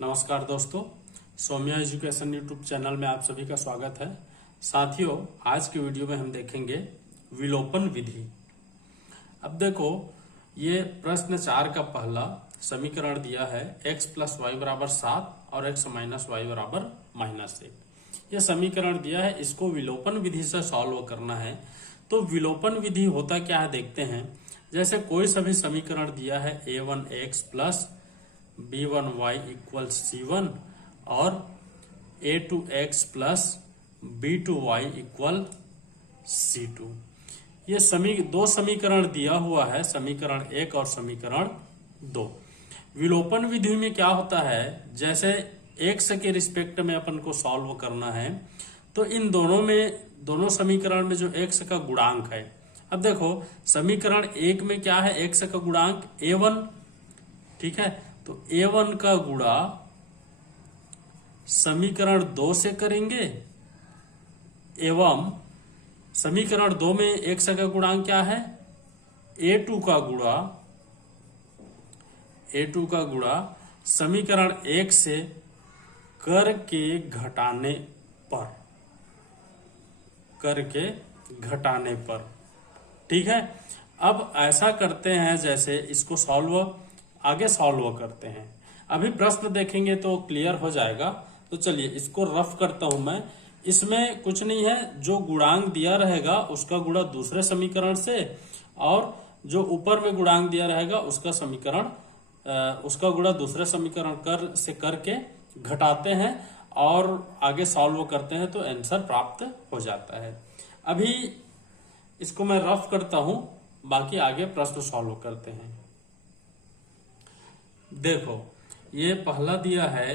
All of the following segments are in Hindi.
नमस्कार दोस्तों, सौम्या एजुकेशन यूट्यूब चैनल में आप सभी का स्वागत है। साथियों, आज की वीडियो में हम देखेंगे विलोपन विधि। अब देखो, ये प्रश्न 4 का पहला समीकरण दिया है x प्लस वाई बराबर 7 और x माइनस वाई बराबर -1। यह समीकरण दिया है, इसको विलोपन विधि से सॉल्व करना है। तो विलोपन विधि होता क्या है देखते हैं। जैसे कोई सभी समीकरण दिया है a1x plus b1y equal c1 और a2x plus b2y equal c2। ये दो समीकरण दिया हुआ है, समीकरण 1 और समीकरण 2। विलोपन विधि में क्या होता है, जैसे x के रिस्पेक्ट में अपन को सॉल्व करना है, तो इन दोनों समीकरण में जो x का गुणांक है। अब देखो, समीकरण 1 में क्या है, x का गुणांक a1, ठीक है। तो a1 का गुणा समीकरण 2 से करेंगे एवं समीकरण 2 में x का गुणांक क्या है, a2 का गुणा समीकरण 1 से करके घटाने पर, ठीक है। अब ऐसा करते हैं, जैसे इसको आगे सॉल्व करते हैं। अभी प्रश्न देखेंगे तो क्लियर हो जाएगा। तो चलिए इसको रफ करता हूं मैं। इसमें कुछ नहीं है, जो गुणांक दिया रहेगा उसका गुणा दूसरे समीकरण से, और जो ऊपर में गुणांक दिया रहेगा उसका गुणा दूसरे समीकरण करके घटाते हैं और आगे सॉल्व करते हैं, तो आंसर प्राप्त हो जाता है। अभी इसको मैं रफ करता हूं, बाकी आगे प्रश्न सॉल्व करते हैं। देखो, ये पहला दिया है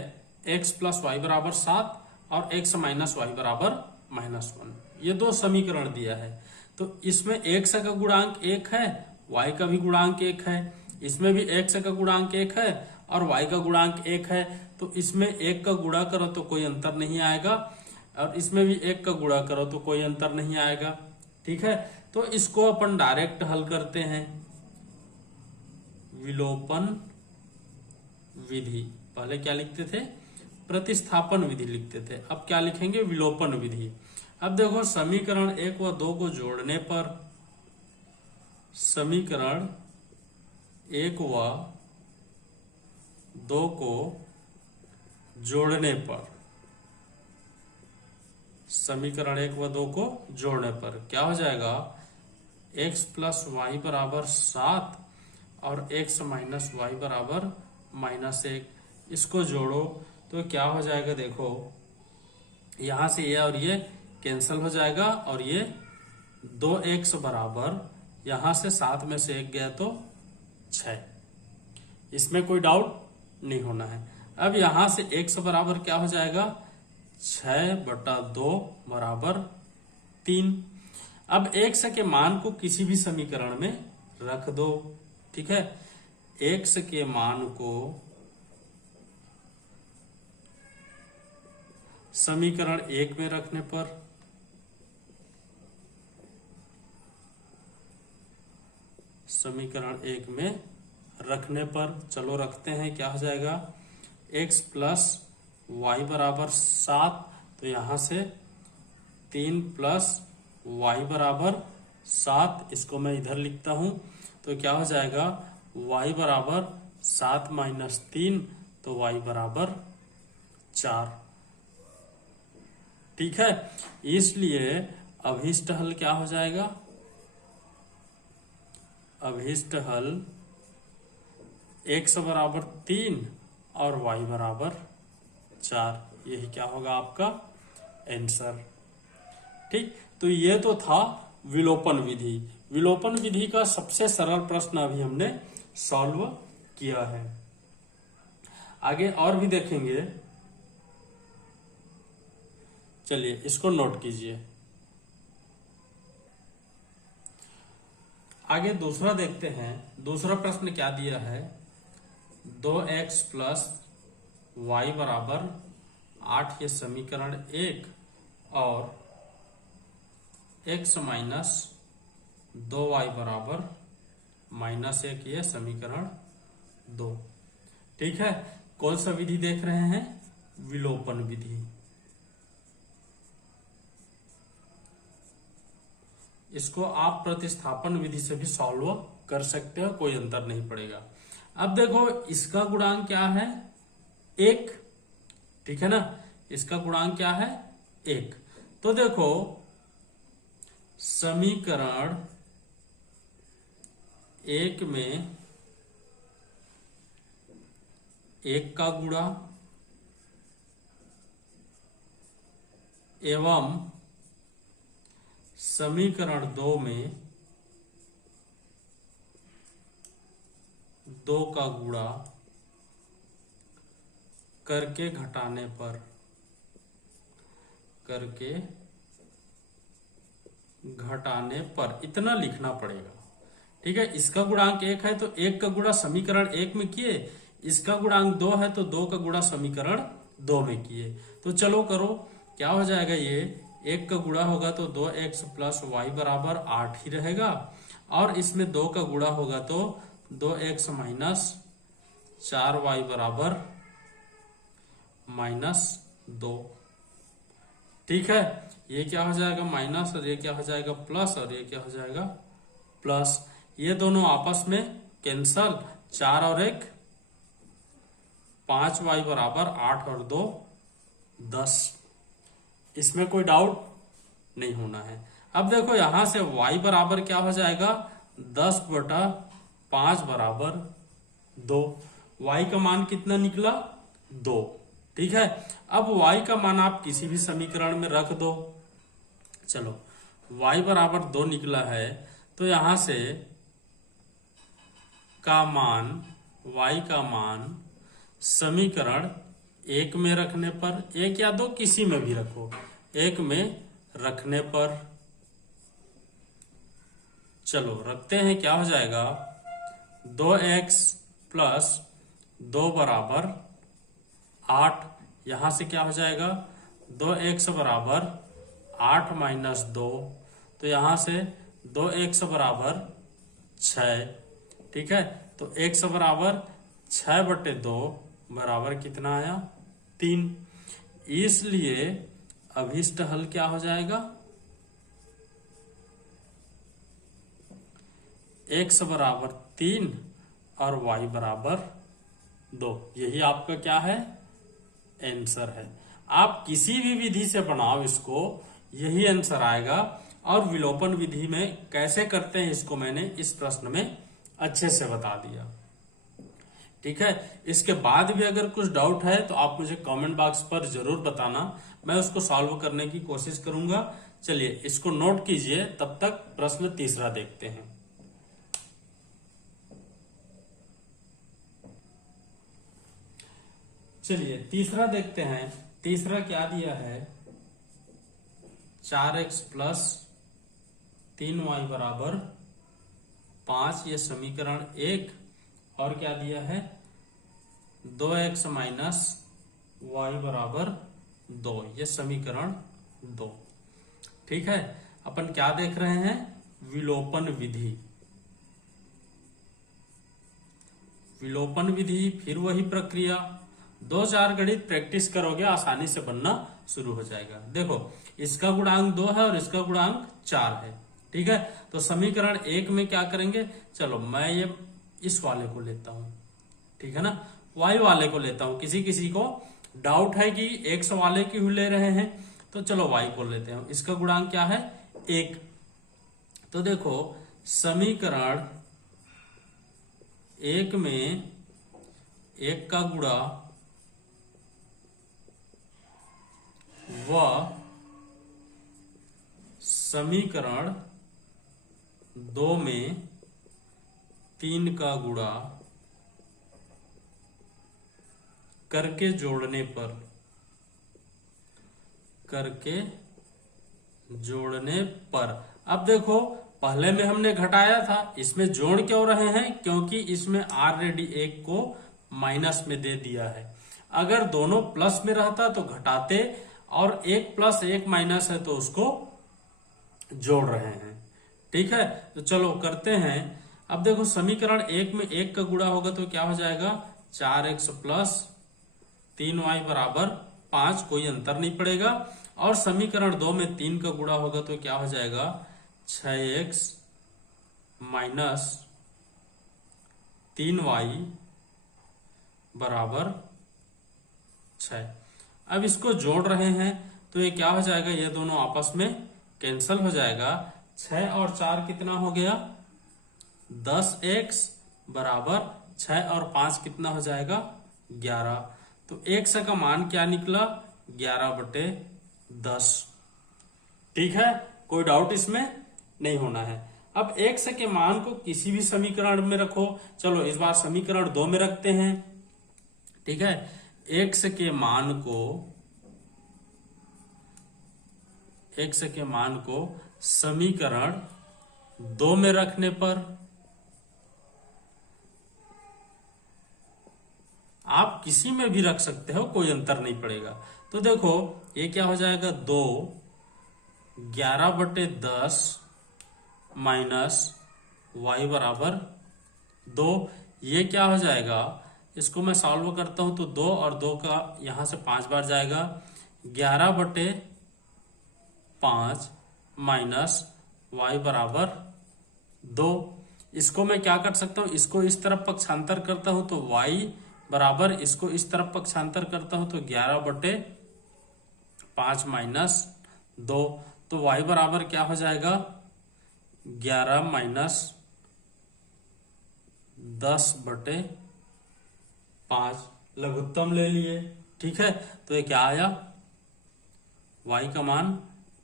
x प्लस वाई बराबर 7 और x माइनस वाई बराबर -1। ये दो समीकरण दिया है। तो इसमें x का गुणांक 1 है, y का भी गुणांक 1 है। इसमें भी x का गुणांक 1 है और y का गुणांक 1 है। तो इसमें 1 का गुणा करो तो कोई अंतर नहीं आएगा, और इसमें भी 1 का गुणा करो तो कोई अंतर नहीं आएगा, ठीक है। तो इसको अपन डायरेक्ट हल करते हैं। विलोपन विधि, पहले क्या लिखते थे, प्रतिस्थापन विधि लिखते थे, अब क्या लिखेंगे, विलोपन विधि। अब देखो, समीकरण 1 व 2 को जोड़ने पर, समीकरण 1 व 2 को जोड़ने पर, समीकरण 1 व 2 को जोड़ने पर क्या हो जाएगा, x प्लस वाई बराबर 7 और x माइनस वाई बराबर -1। इसको जोड़ो तो क्या हो जाएगा, देखो यहां से ये और ये कैंसिल हो जाएगा, और ये 2x बराबर, यहां से 7 में से 1 गया तो 6। इसमें कोई डाउट नहीं होना है। अब यहां से x बराबर क्या हो जाएगा, 6/2 बराबर 3। अब x के मान को किसी भी समीकरण में रख दो, ठीक है। x के मान को समीकरण 1 में रखने पर, समीकरण 1 में रखने पर, चलो रखते हैं, क्या हो जाएगा, x प्लस वाई बराबर 7, तो यहां से 3 प्लस वाई बराबर 7, इसको मैं इधर लिखता हूं। तो क्या हो जाएगा, y बराबर 7 माइनस 3, तो y बराबर 4, ठीक है। इसलिए अभीष्ट हल क्या हो जाएगा, अभीष्ट हल x बराबर 3 और y बराबर 4, यही क्या होगा आपका आंसर, ठीक। तो ये तो था विलोपन विधि। विलोपन विधि का सबसे सरल प्रश्न अभी हमने सॉल्व किया है। आगे और भी देखेंगे, चलिए इसको नोट कीजिए। आगे दूसरा देखते हैं। दूसरा प्रश्न क्या दिया है, 2x प्लस वाई बराबर 8, ये समीकरण 1, और x माइनस 2y बराबर -1, ये समीकरण 2, ठीक है। कौन सा विधि देख रहे हैं? विलोपन विधि। इसको आप प्रतिस्थापन विधि से भी सॉल्व कर सकते हो, कोई अंतर नहीं पड़ेगा। अब देखो इसका गुणांक क्या है? 1, ठीक है ना। इसका गुणांक क्या है? 1। तो देखो समीकरण 1 में 1 का गुणा एवं समीकरण 2 में 2 का गुणा करके घटाने पर इतना लिखना पड़ेगा, ठीक है। इसका गुणांक 1 है तो 1 का गुणा समीकरण 1 में किए, इसका गुणांक 2 है तो 2 का गुणा समीकरण 2 में किए। तो चलो करो, क्या हो जाएगा? ये 1 का गुणा होगा तो 2x प्लस वाई बराबर 8 ही रहेगा, और इसमें 2 का गुणा होगा तो 2x माइनस 4y बराबर -2, ठीक है। ये क्या हो जाएगा? माइनस, और ये क्या हो जाएगा? प्लस, और ये क्या हो जाएगा? प्लस। ये दोनों आपस में कैंसल, 4 और 1 5y बराबर 8 और 2 10। इसमें कोई डाउट नहीं होना है। अब देखो यहां से y बराबर क्या हो जाएगा? 10/5 बराबर 2। y का मान कितना निकला? 2, ठीक है। अब y का मान आप किसी भी समीकरण में रख दो। चलो y बराबर 2 निकला है, तो यहां से y का मान समीकरण 1 में रखने पर, 1 या 2 किसी में भी रखो, 1 में रखने पर, चलो रखते हैं, क्या हो जाएगा? 2x प्लस 2 बराबर 8। यहां से क्या हो जाएगा? 2x बराबर 8 माइनस 2, तो यहां से 2x बराबर 6, ठीक है। तो x बराबर 6/2 बराबर कितना आया? 3। इसलिए अभीष्ट हल क्या हो जाएगा? x बराबर 3 और y बराबर 2। यही आपका क्या है? आंसर है। आप किसी भी विधि से बनाओ इसको, यही आंसर आएगा। और विलोपन विधि में कैसे करते हैं इसको मैंने इस प्रश्न में अच्छे से बता दिया, ठीक है। इसके बाद भी अगर कुछ डाउट है तो आप मुझे कमेंट बॉक्स पर जरूर बताना, मैं उसको सॉल्व करने की कोशिश करूंगा। चलिए इसको नोट कीजिए, तब तक प्रश्न तीसरा देखते हैं। चलिए तीसरा देखते हैं। तीसरा क्या दिया है? 4x प्लस 3y बराबर 5, ये समीकरण 1। और क्या दिया है? 2x माइनस y बराबर 2, ये समीकरण 2, ठीक है। अपन क्या देख रहे हैं? विलोपन विधि। विलोपन विधि, फिर वही प्रक्रिया, 2-4 गणित प्रैक्टिस करोगे आसानी से बनना शुरू हो जाएगा। देखो इसका गुणांक 2 है और इसका गुणांक 4 है, ठीक है। तो समीकरण 1 में क्या करेंगे? चलो मैं ये इस वाले को लेता हूं, ठीक है ना, y वाले को लेता हूं। किसी किसी को डाउट है कि x वाले क्यों ले रहे हैं, तो चलो y को लेते हैं। इसका गुणांक क्या है? 1। तो देखो समीकरण 1 में 1 का गुणा व समीकरण 2 में 3 का गुणा करके जोड़ने पर अब देखो पहले में हमने घटाया था, इसमें जोड़ क्यों रहे हैं? क्योंकि इसमें ऑलरेडी 1 को माइनस में दे दिया है। अगर दोनों प्लस में रहता तो घटाते, और 1 प्लस 1 माइनस है तो उसको जोड़ रहे हैं, ठीक है। तो चलो करते हैं। अब देखो समीकरण 1 में 1 का गुणा होगा तो क्या हो जाएगा? 4x प्लस 3y बराबर 5, कोई अंतर नहीं पड़ेगा। और समीकरण 2 में 3 का गुणा होगा तो क्या हो जाएगा 6x माइनस 3y बराबर 6। अब इसको जोड़ रहे हैं तो ये क्या हो जाएगा, ये दोनों आपस में कैंसल हो जाएगा। 6 और 4 कितना हो गया 10x बराबर 6 और 5 कितना हो जाएगा 11। तो x का मान क्या निकला 11/10। ठीक है, कोई डाउट इसमें नहीं होना है। अब x के मान को किसी भी समीकरण में रखो। चलो इस बार समीकरण 2 में रखते हैं। ठीक है, x के मान को समीकरण 2 में रखने पर आप किसी में भी रख सकते हो, कोई अंतर नहीं पड़ेगा। तो देखो ये क्या हो जाएगा 2 11/10 माइनस y बराबर 2। ये क्या हो जाएगा, इसको मैं सॉल्व करता हूं तो 2 और 2 का यहां से 5 बार जाएगा, 11/5 माइनस y बराबर 2। इसको मैं क्या कर सकता हूं, इसको इस तरफ पक्षांतर करता हूं तो y बराबर, इसको इस तरफ पक्षांतर करता हूं तो 11/5 माइनस 2। तो y बराबर क्या हो जाएगा 11 माइनस 10/5, लघुत्तम ले लिए। ठीक है, तो ये क्या आया y का मान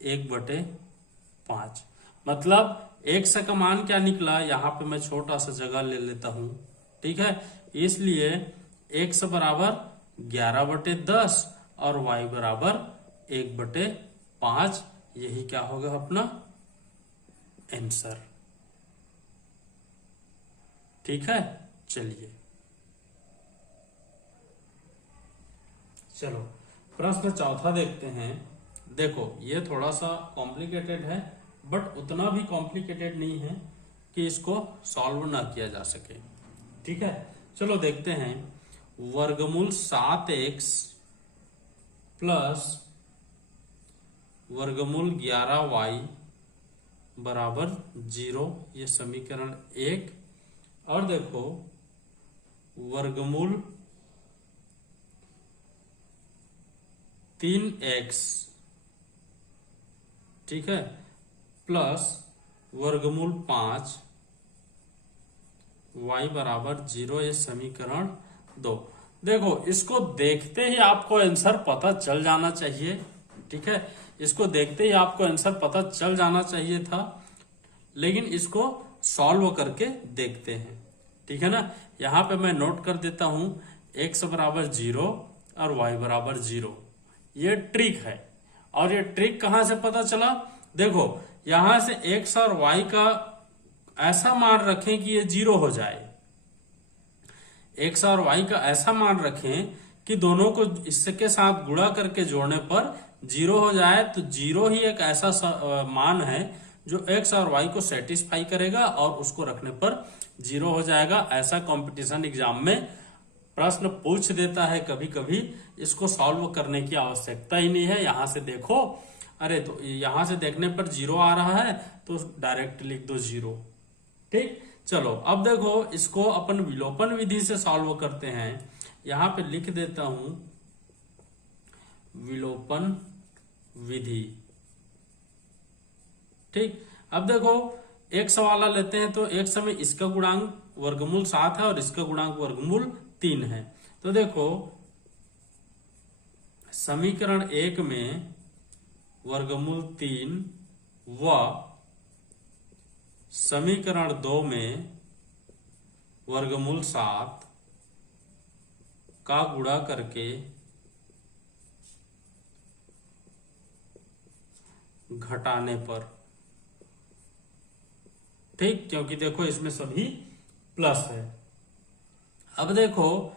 1/5। मतलब x का मान क्या निकला, यहां पे मैं छोटा सा जगह ले लेता हूं। ठीक है, इसलिए x बराबर 11/10 और y बराबर 1/5। यही क्या होगा अपना आंसर। ठीक है, चलिए चलो प्रश्न चौथा देखते हैं। देखो ये थोड़ा सा कॉम्प्लिकेटेड है, बट उतना भी कॉम्प्लिकेटेड नहीं है कि इसको सॉल्व ना किया जा सके। ठीक है, चलो देखते हैं। वर्गमूल 7x प्लस वर्गमूल 11y बराबर 0, ये समीकरण 1। और देखो वर्गमूल 3x, ठीक है, प्लस वर्गमूल 5 y बराबर 0, ये समीकरण 2। देखो इसको देखते ही आपको आंसर पता चल जाना चाहिए। ठीक है, इसको देखते ही आपको आंसर पता चल जाना चाहिए था, लेकिन इसको सॉल्व करके देखते हैं। ठीक है ना, यहां पे मैं नोट कर देता हूं x बराबर 0 और y बराबर 0। ये ट्रिक है। और ये ट्रिक कहां से पता चला, देखो यहां से x और y का ऐसा मान रखें कि ये 0 हो जाए। x और y का ऐसा मान रखें कि दोनों को इसके साथ गुणा करके जोड़ने पर 0 हो जाए। तो 0 ही एक ऐसा मान है जो x और y को सेटिस्फाई करेगा और उसको रखने पर 0 हो जाएगा। ऐसा कंपटीशन एग्जाम में प्रश्न पूछ देता है कभी कभी। इसको सॉल्व करने की आवश्यकता ही नहीं है। यहां से देखो, अरे तो यहां से देखने पर 0 आ रहा है तो डायरेक्ट लिख दो 0। ठीक, चलो अब देखो इसको अपन विलोपन विधि से सॉल्व करते हैं। यहां पे लिख देता हूं विलोपन विधि। ठीक, अब देखो x वाला लेते हैं तो x में इसका गुणांक वर्गमूल 7 है और इसका गुणांक वर्गमूल 3 है। तो देखो समीकरण 1 में वर्गमूल 3 व समीकरण 2 में वर्गमूल 7 का गुणा करके घटाने पर, ठीक, क्योंकि देखो इसमें सभी प्लस है। अब देखो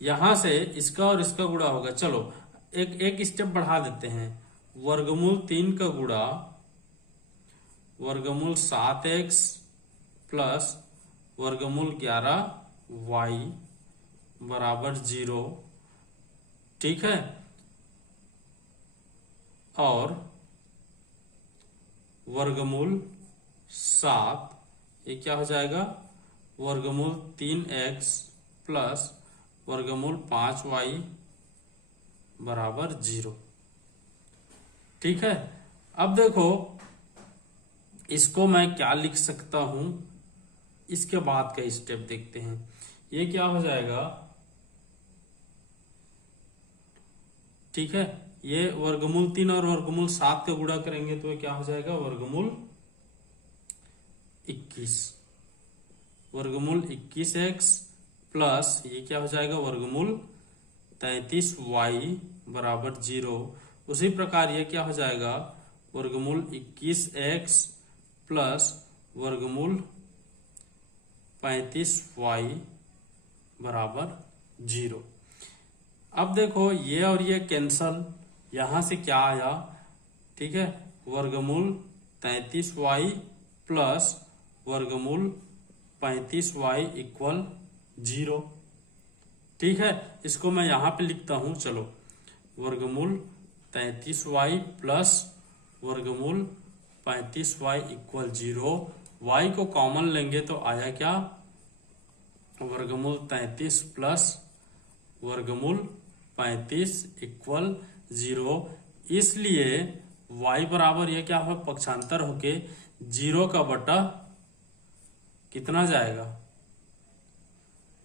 यहां से इसका और इसका गुणा होगा। चलो एक स्टेप बढ़ा देते हैं। वर्गमूल 3 का गुणा वर्गमूल 7x प्लस वर्गमूल 11y बराबर 0। ठीक है, और वर्गमूल 7, ये क्या हो जाएगा, वर्गमूल 3x प्लस वर्गमूल 5y बराबर 0। ठीक है, अब देखो इसको मैं क्या लिख सकता हूं, इसके बाद का स्टेप देखते हैं। ये क्या हो जाएगा, ठीक है, ये वर्गमूल 3 और वर्गमूल 7 का गुणा करेंगे तो ये क्या हो जाएगा, वर्गमूल 21, वर्गमूल 21x प्लस ये क्या हो जाएगा, वर्गमूल 33y बराबर 0। उसी प्रकार ये क्या हो जाएगा, वर्गमूल 21x प्लस वर्गमूल 35y बराबर 0। अब देखो ये और ये कैंसल, यहां से क्या आया, ठीक है, वर्गमूल 33y प्लस वर्गमूल 35y इक्वल 0। ठीक है, इसको मैं यहां पे लिखता हूं, चलो, वर्गमूल 33y प्लस वर्गमूल 35y इक्वल 0। y को कॉमन लेंगे तो आया क्या, वर्गमूल 33 प्लस वर्गमूल 35 इक्वल 0। इसलिए y बराबर ये क्या हो, पक्षांतर होके 0 का बटा कितना जाएगा,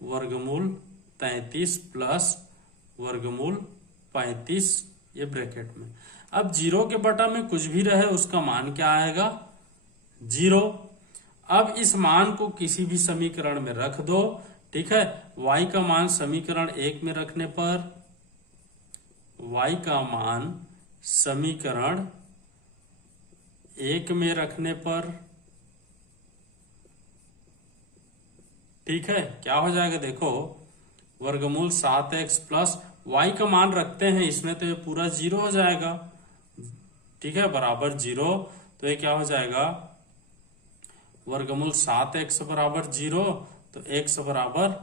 वर्गमूल 33 प्लस वर्गमूल 35, ये ब्रैकेट में। अब 0 के बटा में कुछ भी रहे उसका मान क्या आएगा, 0। अब इस मान को किसी भी समीकरण में रख दो, ठीक है, y का मान समीकरण 1 में रखने पर, y का मान समीकरण 1 में रखने पर, ठीक है, क्या हो जाएगा, देखो वर्गमूल 7x प्लस y का मान रखते हैं इसमें तो ये पूरा 0 हो जाएगा, ठीक है, बराबर 0। तो ये क्या हो जाएगा, वर्गमूल 7x बराबर 0, तो x बराबर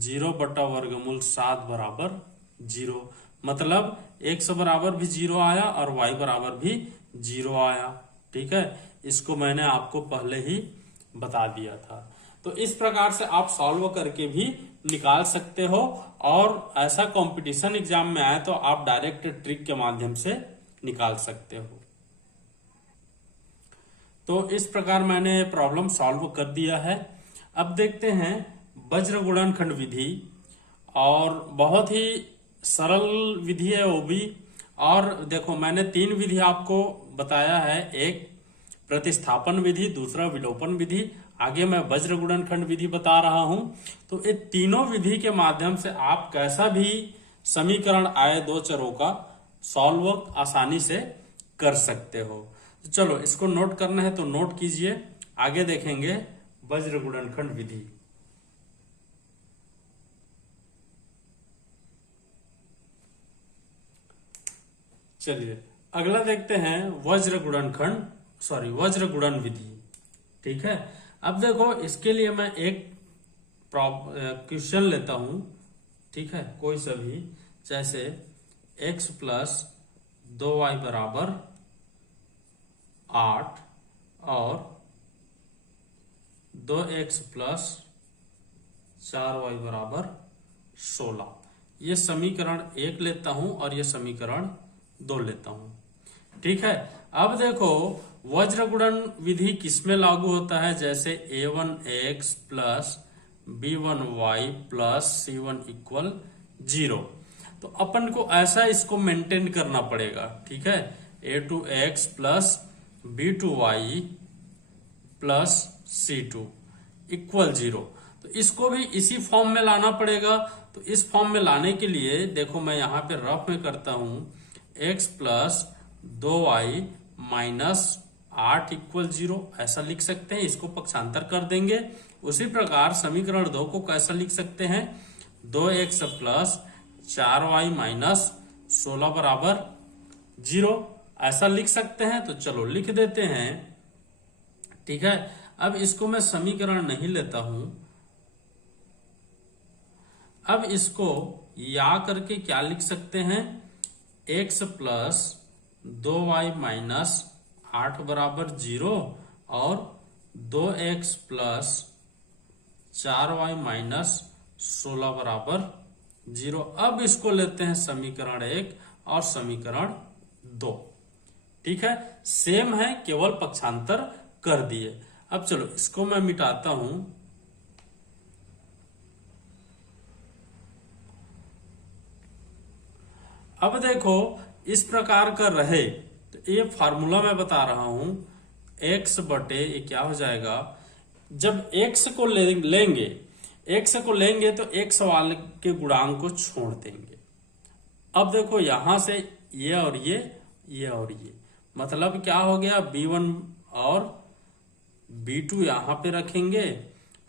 0 बटा वर्गमूल 7 बराबर 0। मतलब x बराबर भी 0 आया और y बराबर भी 0 आया। ठीक है, इसको मैंने आपको पहले ही बता दिया था। तो इस प्रकार से आप सॉल्व करके भी निकाल सकते हो, और ऐसा कंपटीशन एग्जाम में आए तो आप डायरेक्ट ट्रिक के माध्यम से निकाल सकते हो। तो इस प्रकार मैंने प्रॉब्लम सॉल्व कर दिया है। अब देखते हैं वज्र गुणनखंड विधि, और बहुत ही सरल विधि है वो भी। और देखो मैंने 3 विधि आपको बताया है, एक प्रतिस्थापन विधि, दूसरा विलोपन विधि, आगे मैं वज्र गुणनखंड विधि बता रहा हूं। तो ये तीनों विधि के माध्यम से आप कैसा भी समीकरण आए दो चरों का सॉल्व आसानी से कर सकते हो। तो चलो इसको नोट करना है तो नोट कीजिए, आगे देखेंगे वज्र गुणनखंड विधि। चलिए अगला देखते हैं वज्र गुणन विधि। ठीक है, अब देखो इसके लिए मैं एक क्वेश्चन लेता हूं। ठीक है, कोई सा भी, जैसे x प्लस 2y बराबर 8 और 2x प्लस 4y बराबर 16, ये समीकरण 1 लेता हूं और ये समीकरण 2 लेता हूं। ठीक है, अब देखो वज्र गुणन विधि किसमें लागू होता है, जैसे a1x plus b1y plus c1 equal 0। तो अपन को ऐसा इसको मेंटेन करना पड़ेगा। ठीक है, a2x plus b2y plus c2 equal 0। तो इसको भी इसी फॉर्म में लाना पड़ेगा। तो इस फॉर्म में लाने के लिए देखो मैं यहां पे रफ में करता हूं, x plus 2y minus 8 equal 0 ऐसा लिख सकते हैं, इसको पक्षांतर कर देंगे। उसी प्रकार समीकरण 2 को कैसा लिख सकते हैं, 2x प्लस 4y माइनस 16 बराबर 0 ऐसा लिख सकते हैं। तो चलो लिख देते हैं। ठीक है, अब इसको मैं समीकरण नहीं लेता हूं, अब इसको या करके क्या लिख सकते हैं, x प्लस 2y माइनस 8 बराबर 0 और 2x प्लस 4y माइनस 16 बराबर 0। अब इसको लेते हैं समीकरण 1 और समीकरण 2। ठीक है, सेम है, केवल पक्षांतर कर दिए। अब चलो इसको मैं मिटाता हूं। अब देखो इस प्रकार का रहे तो ये फार्मूला मैं बता रहा हूं, x बटे ये क्या हो जाएगा, जब x को लेंगे तो x वाले के गुणांक को छोड़ देंगे। अब देखो यहां से ये और ये मतलब क्या हो गया, b1 और b2 यहां पे रखेंगे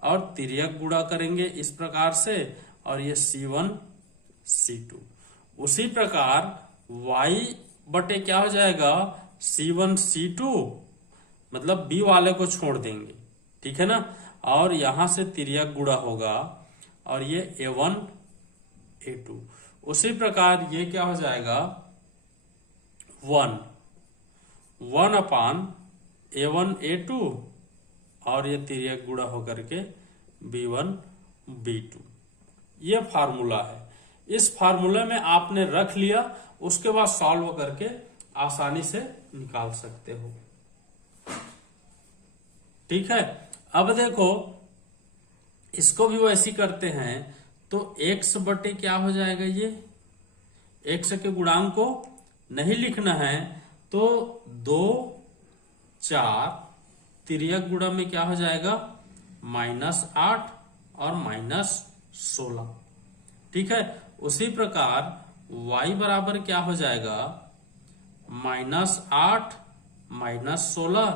और तिर्यक गुणा करेंगे इस प्रकार से, और ये c1 c2। उसी प्रकार y बटे क्या हो जाएगा, c1 c2 मतलब b वाले को छोड़ देंगे, ठीक है ना, और यहां से तिर्यक गुणा होगा और ये a1 a2। उसी प्रकार ये क्या हो जाएगा, 1 अपान a1 a2 और ये तिर्यक गुणा होकर के b1 b2। ये फार्मूला है। इस फार्मूले में आपने रख लिया, उसके बाद सॉल्व करके आसानी से निकाल सकते हो। ठीक है, अब देखो इसको भी वैसी करते हैं तो x बटे क्या हो जाएगा, ये x के गुणांक को नहीं लिखना है तो 2 4 तिर्यक गुणा में क्या हो जाएगा, -8 और -16। ठीक है, उसी प्रकार y बराबर क्या हो जाएगा, -8 -16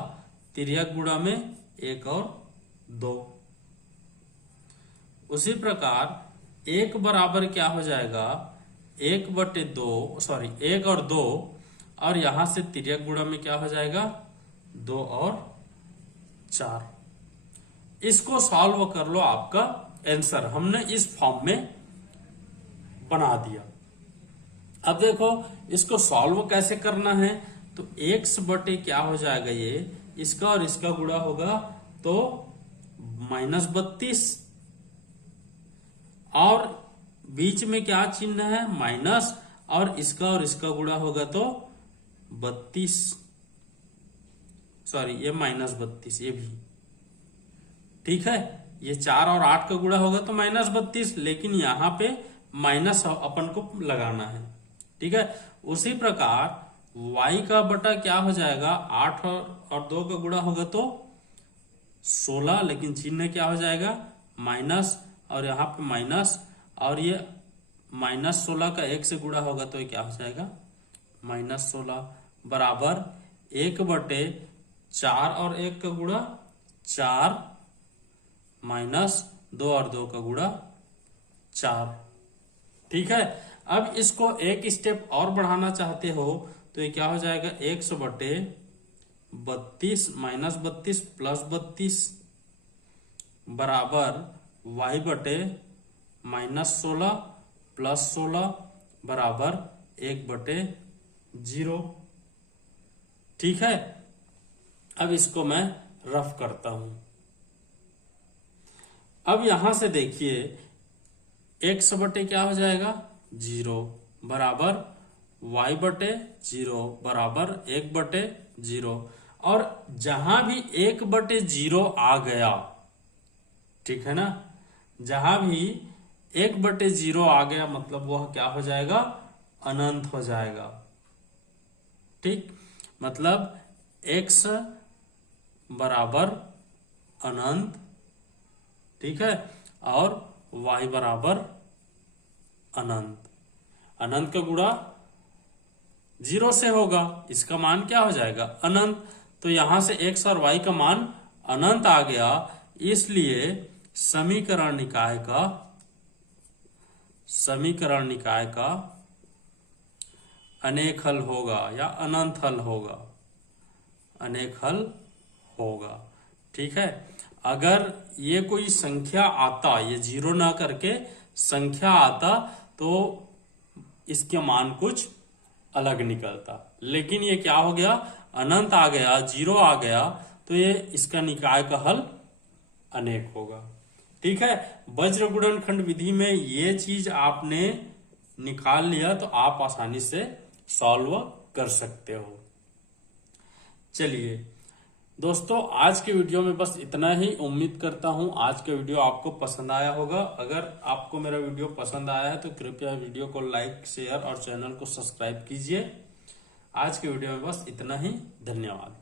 तिर्यक गुणा में 1 और 2। उसी प्रकार 1 बराबर क्या हो जाएगा, 1 बटे 2 1 और 2 और यहां से तिर्यक गुणा में क्या हो जाएगा, 2 और 4। इसको सॉल्व कर लो, आपका आंसर हमने इस फॉर्म में बना दिया। अब देखो इसको सॉल्व कैसे करना है, तो x बटे क्या हो जाएगा, ये इसका और इसका गुणा होगा तो -32 और बीच में क्या चिन्ह है, माइनस, और इसका गुणा होगा तो 32, ये -32 ये भी। ठीक है, ये 4 और 8 का गुणा होगा तो -32, लेकिन यहां पे माइनस अपन को लगाना है। ठीक है, उसी प्रकार y का बटा क्या हो जाएगा, 8 और 2 का गुणा होगा तो 16, लेकिन चिन्ह क्या हो जाएगा, माइनस, और यहाँ पे माइनस, और ये -16 का 1 से गुणा होगा तो ये क्या हो जाएगा, -16 बराबर 1 बटे 4 और 1 का गुणा 4 -2 और 2 का गुणा 4। ठीक है, अब इसको एक स्टेप और बढ़ाना चाहते हो तो ये क्या हो जाएगा, 1 बटे 32 -32 प्लस 32 बराबर y बटे -16 प्लस 16 बराबर 1 बटे 0। ठीक है, अब इसको मैं रफ करता हूं। अब यहां से देखिए x बटे क्या हो जाएगा, 0 बराबर y बटे 0 बराबर 1 बटे 0, और जहां भी 1 बटे 0 आ गया, ठीक है ना, जहां भी 1 बटे 0 आ गया मतलब वह क्या हो जाएगा, अनंत हो जाएगा। ठीक, मतलब x बराबर अनंत, ठीक है, और y बराबर अनंत। अनंत का गुणा 0 से होगा, इसका मान क्या हो जाएगा, अनंत। तो यहां से x और y का मान अनंत आ गया, इसलिए समीकरण निकाय का अनेक हल होगा या अनंत हल होगा, अनेक हल होगा। ठीक है, अगर ये कोई संख्या आता, ये 0 ना करके संख्या आता तो इसके मान कुछ अलग निकलता। लेकिन ये क्या हो गया, अनंत आ गया, जीरो आ गया, तो ये इसका निकाय का हल अनेक होगा। ठीक है, वज्र गुणनखंड विधि में ये चीज आपने निकाल लिया तो आप आसानी से सॉल्व कर सकते हो। चलिए दोस्तों, आज के वीडियो में बस इतना ही। उम्मीद करता हूं आज का वीडियो आपको पसंद आया होगा। अगर आपको मेरा वीडियो पसंद आया है तो कृपया वीडियो को लाइक, शेयर और चैनल को सब्सक्राइब कीजिए। आज के वीडियो में बस इतना ही। धन्यवाद।